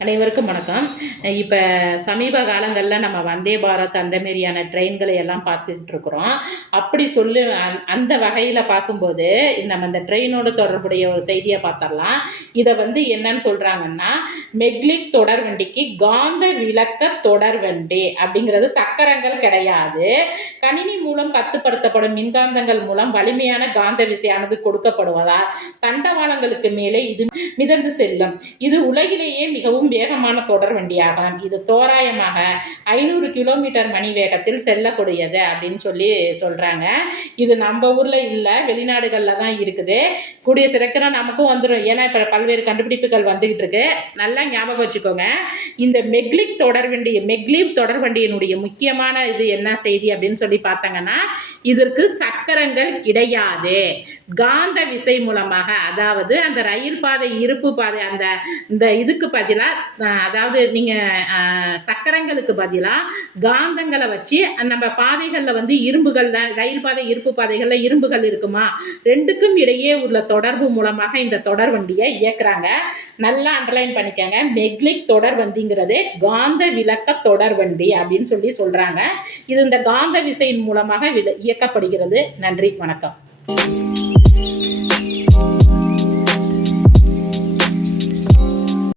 அனைவருக்கும் வணக்கம். இப்போ சமீப காலங்களில் நம்ம வந்தே பாரத் அந்த மாரியான ட்ரெயின்களை எல்லாம் பார்த்துக்கிட்டு இருக்கிறோம். அப்படி அந்த வகையில் பார்க்கும்போது நம்ம இந்த ட்ரெயினோடு தொடர்புடைய ஒரு செய்தியை பார்த்தரலாம். இதை என்னன்னு சொல்கிறாங்கன்னா, மெக்லிக் தொடர்வண்டிக்கு காந்த விளக்க தொடர்வண்டி அப்படிங்கிறது சக்கரங்கள் கிடையாது. கணினி மூலம் கட்டுப்படுத்தப்படும் மின்காந்தங்கள் மூலம் வலிமையான காந்த விசையானது கொடுக்கப்படுவதால் தண்டவாளங்களுக்கு மேலே இது மிதந்து செல்லும். இது உலகிலேயே மிகவும் வேகமான தொடர் வண்டியாகும். இது தோராயமாக 500 கிலோமீட்டர் மணி வேகத்தில் செல்லக்கூடியது அப்படின்னு சொல்றாங்க. இது நம்ம ஊர்ல இல்ல, வெளிநாடுகள்ல தான் இருக்குது. கூடிய சீக்கிரம் நமக்கும் வந்துடும். ஏன்னா இப்ப பல்வேறு கண்டுபிடிப்புகள் வந்துகிட்டு இருக்கு. நல்லா ஞாபகம் வச்சுக்கோங்க. இந்த மெக்லிக் தொடர்வண்டியினுடைய முக்கியமான இது என்ன செய்தி அப்படின்னு பார்த்தாங்கன்னா, இதற்கு சக்கரங்கள் கிடையாது. காந்த விசை மூலமாக, அதாவது அந்த ரயில் பாதை இருப்பு பாதை அந்த இந்த இதுக்கு பதிலாக, அதாவது நீங்கள் சக்கரங்களுக்கு பதிலாக காந்தங்களை வச்சு நம்ம பாதைகளில் இரும்புகள், ரயில் பாதை இருப்பு பாதைகளில் இரும்புகள் இருக்குமா, ரெண்டுக்கும் இடையே உள்ள தொடர்பு மூலமாக இந்த தொடர் வண்டியை இயக்குறாங்க. நல்லா அண்டர்லைன் பண்ணிக்கங்க. மெக்லிக் தொடர் வண்டிங்கிறது காந்த விளக்க தொடர் வண்டி அப்படின்னு சொல்றாங்க. இது இந்த காந்த விசையின் மூலமாக இயக்கப்படுகிறது. நன்றி, வணக்கம்.